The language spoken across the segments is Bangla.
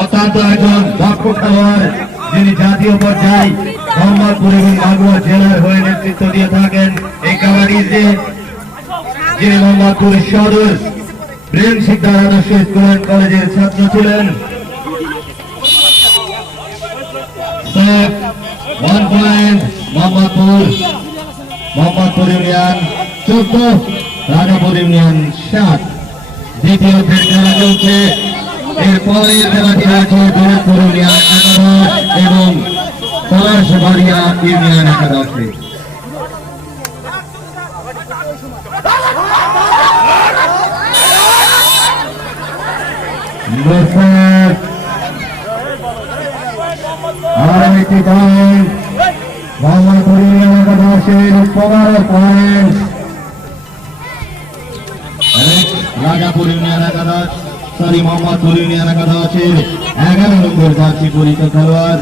অত্যন্ত একজন দক্ষ খেলোয়াড়, যিনি জাতীয় পর্যায়ে মোহাম্মদপুর এবং মাগুয়া জেলার হয়ে নেতৃত্ব দিয়ে থাকেন। এই কাবাডিতে যিনি মোহাম্মদপুর সদর প্রেম শিক্ষা আদর্শ স্কুল অ্যান্ড কলেজের ছাত্র ছিলেন। মোহাম্মদপুর মোহাম্মদপুর ইউনিয়ন চোদ্দ, রাজাপুর ইউনিয়ন সাত। দ্বিতীয় ফের খেলা চলছে। এরপরের খেলাটি আছে ইউনিয়ন একাদশ এবং পলাশবাড়িয়া ইউনিয়ন একাদশে। আর একটি পয়েন্ট সরি মোহাম্মদপুর ইউনিয়ন আছে। এগারো নম্বর জার্সি পরিচিত খেলোয়াড়।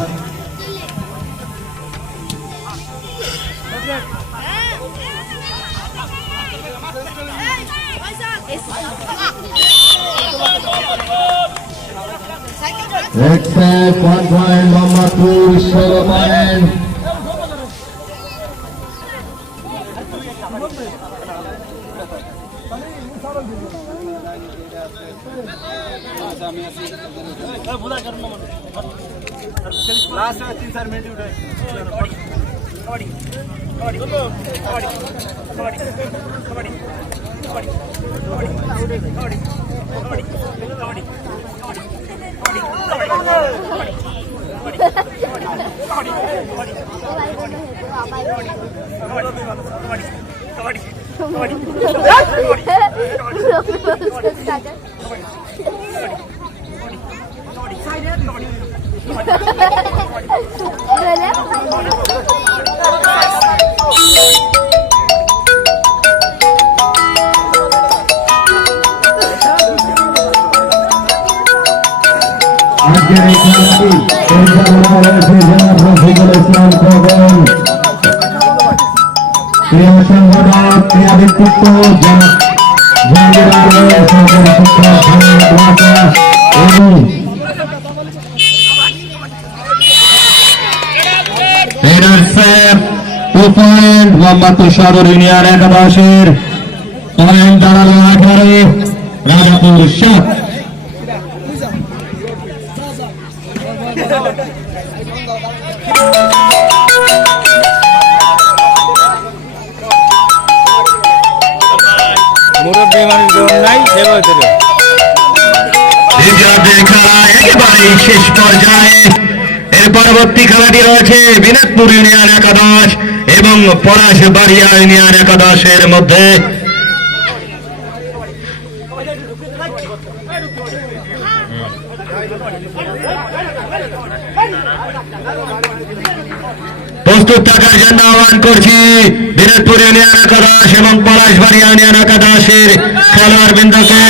এক্সেস ওয়ান পয়েন্ট असं आम्ही असे लास्ट तीन चार मिनिट कबड्डी আজকের এই খেলাটি পরিচালনা রয়েছে জনাব রফিকুল ইসলাম খোকন ক্রীড়া সংগঠক ক্রীড়া ব্যক্তিত্ব জনাব জাহাঙ্গীর আলম সহকারী শিক্ষক এবং টু পয়েন্ট মোহাম্মদপুর সদর ইউনিয়ন একাদশের পয়েন্ট দাঁড়াল আঠারো রাজাপুর সাত মুরব্বী মানুষ নাই সেবা খেলা শেষ পর্যায়ে। এর পরবর্তী খেলাটি রয়েছে বিনোদপুর ইউনিয়ন একাদশ। এবং পলাশ বাড়িয়া ইউনিয়ন একাদশের মধ্যে। প্রস্তুত থাকার জন্য আহ্বান করছি বিনোদপুর ইউনিয়ন একাদশ এবং পলাশবাড়িয়া ইউনিয়ন একাদশের খেলোয়াড় বৃন্দকে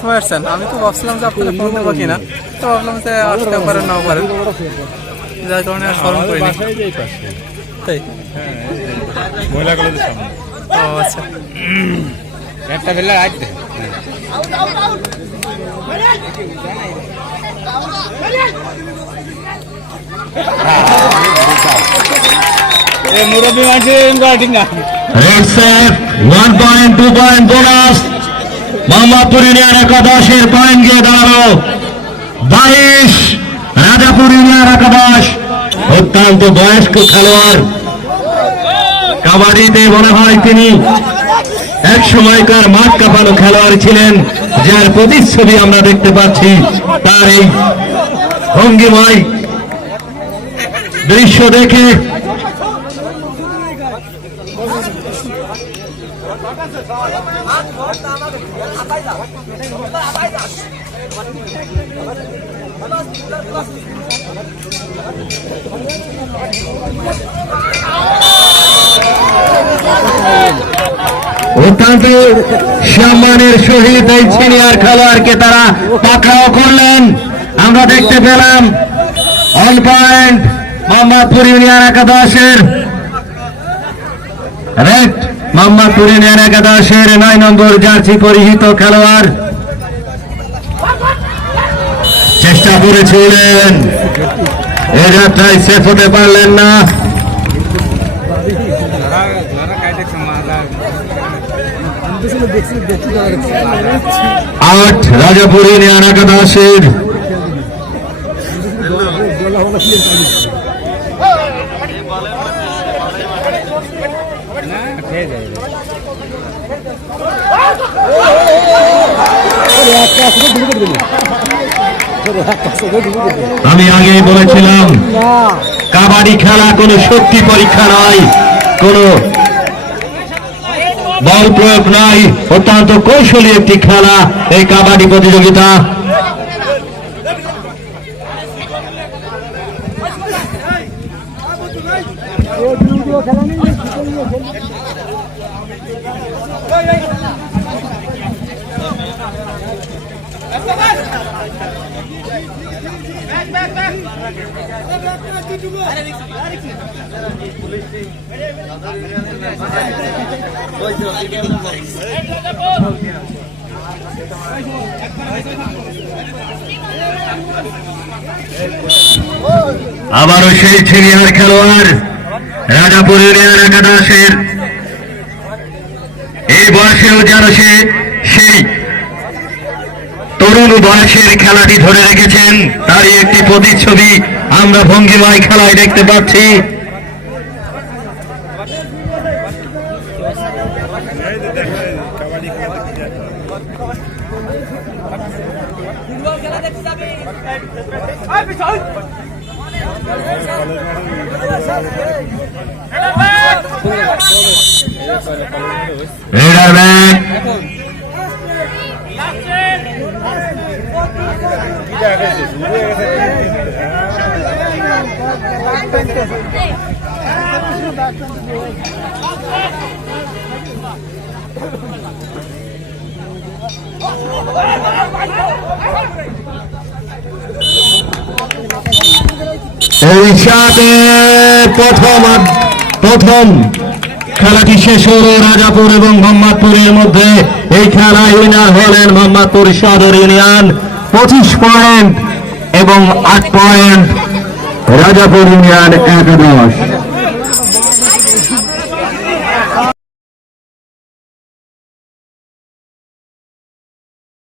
সময় আসছেন? আমি তো ভাবছিলাম যে আপনারা ফোন দেবো কিনা। তো ভাবলাম যে আসতে পারেন নাও পারেন। যার কারণে আর স্মরণ করিনি। তাই? মহিলা কলেজের সামনে। ও আচ্ছা। একটা বেলা রাখ দে। মুরব্বী মানুষের ঠিক না। Red safe one point two point bonus Mohammadpur union একাদশের পয়েন্ট গিয়ে দাঁড়াল। বাইশ রাজাপুর ইউনিয়ন একাদশ। অত্যন্ত বয়স্ক খেলোয়াড়। কাবাডিতে মনে হয় তিনি এক সময়কার মাঠ কাঁপানো খেলোয়াড় ছিলেন, যার প্রতিচ্ছবি আমরা দেখতে পাচ্ছি তার এই ভঙ্গিময়। দৃশ্য দেখে অত্যন্ত সম্মানের সহিত এই সিনিয়র খেলোয়াড়কে তারা পাকড়াও করলেন। আমরা দেখতে পেলাম অল পয়েন্ট মোহাম্মদপুর ইউনিয়ন একাদশের রেড মোহাম্মদপুর ইউনিয়ন একাদশের নয় নম্বর জার্সি পরিহিত খেলোয়াড়। চেষ্টা করেছিলেন। এ যাত্রায় সেফ হতে পারলেন না। আট, রাজাপুর আমি আগেই বলেছিলাম, কাবাডি খেলা কোনো শক্তি পরীক্ষা নয়, কোনো বল প্রয়োগ নয়, অত্যন্ত কৌশলী একটি খেলা এই কাবাডি প্রতিযোগিতা। আবারও সেই সিনিয়র খেলোয়াড় রাজাপুর ইউনিয়ন একাদশের বয়সেও যেন সে, সেই তরুণ বয়সের খেলাটি ধরে রেখেছেন। তারই একটি প্রতিচ্ছবি আমরা ভঙ্গিময় খেলায় দেখতে পাচ্ছি। রেডার ব্যাগ এই সাথে প্রথম প্রথম খেলাটি শেষ হলো রাজাপুর এবং মোহাম্মদপুরের মধ্যে। এই খেলা উইনার হলেন মোহাম্মদপুর সদর ইউনিয়ন। পঁচিশ পয়েন্ট এবং আট পয়েন্ট রাজাপুর ইউনিয়ন একাদশ